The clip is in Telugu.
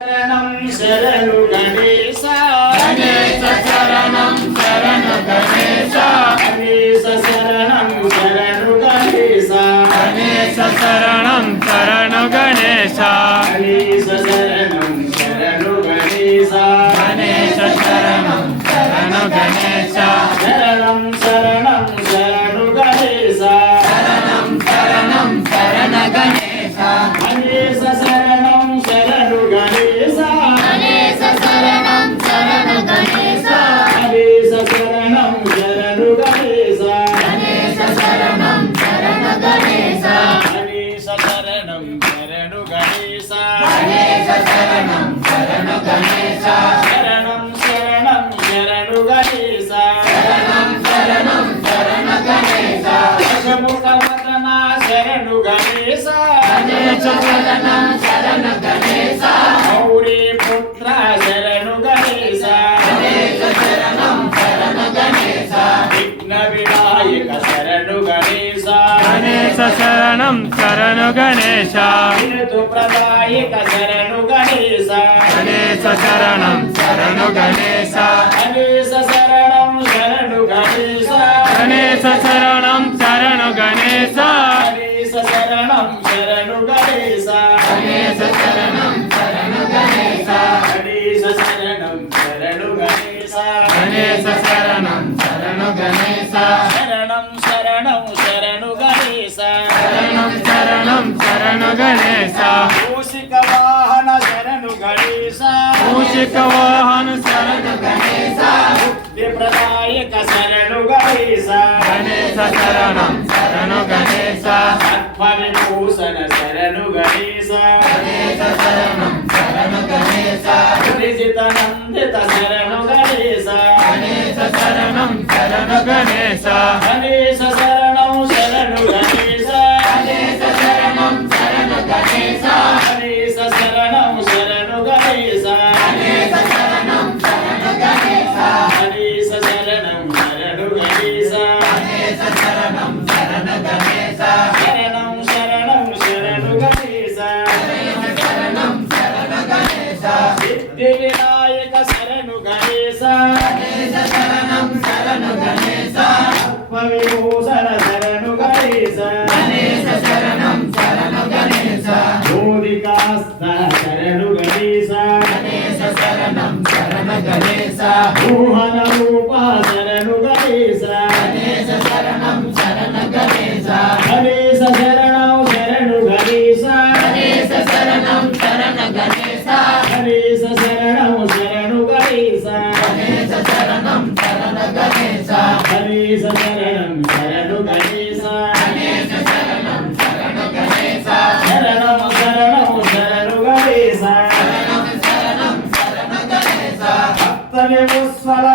శరణం శరణు గణేశ గణేశ శరణం శరణు గణేశ గణేశ శరణం శరణు గణేశ గణేశ శరణం శరణు గణేశ గణేశ శరణం శరణు గణేశ గణేశ శరణం శరణు గణేశ శరణం శరణం శరణు గణేశ శరణం శరణం శరణ గణేశ గణేశ శరణం శరణు గణేశ గణేశ శరణం శరణు గణేశ గణేశ శరణం శరణు గణేశ గణేశ శరణం శరణు గణేశ గణేశ శరణం శరణు గణేశ గణేశ శరణం శరణు గణేశ శరణం శరణం శరణు గణేశ శరణం శరణం శరణ గణేశ దశముఖ వదన శరణు గణేశ గణేశ శరణం శరణు గణేశ గౌరీ పుత్ర శరణు గణేశ గణేశ శరణం శరణు గణేశ విఘ్న వినాయక శరణు గణేశ గణేశ శరణం శరణు గణేశ వినతు ప్రదాయక శరణు గణేశ గణేశ శరణం శరణు గణేశ గణేశ శరణం శరణు గణేశ గణేశ శరణం శరణు గణేశ గణేశ శరణం శరణు గణేశ గణేశ శరణం శరణు గణేశ గణేశ శరణం శరణు గణేశ గణేశ శరణం శరణు గణేశ శరణం శరణం శరణు గణేశ శరణం శరణం శరణు గణేశ మూషిక వాహన శరణు గణేశ మూషిక వాహన శరణు గణేశ ముక్తి ప్రదాయక శరణు గణేశ గణేశ శరణం శరణు గణేశ సత్వ విభూషణ శరణు గణేశ గణేశ శరణం శరణు గణేశ విజిత నందిత శరణు గణేశ గణేశ శరణం శరణు గణేశ గణేశ శరణం శరణు గణేశ గణేశ శరణం శరణు గణేశ గణేశ శరణం శరణు గణేశ గణేశ శరణం శరణు గణేశ గణేశ శరణం శరణు గణేశ గణేశ శరణం శరణు గణేశ శరణం శరణం శరణు గణేశ శరణం శరణు గణేశ సిద్ధి వినాయక శరణు గణేశ గణేశ శరణం శరణు గణేశ విభూషణ శరణు గణేశ గణేశ శరణం శరణు గణేశ మోదికాస్త శరణు గణేశ గణేశ శరణం శరణు గణేశ మోహన రూప శరణు గణేశ గణేశ శరణం శరణు గణేశ గణేశ శరణం శరణు గణేశ గణేశ శరణం శరణు గణేశ గణేశ శరణం శరణు గణేశ గణేశ శరణం శరణు గణేశ గణేశ శరణం శరణు గణేశ గణేశ శరణం శరణు గణేశ శరణం శరణం శరణు గణేశ శరణం శరణం శరణు గణేశ భక్త విముస్వల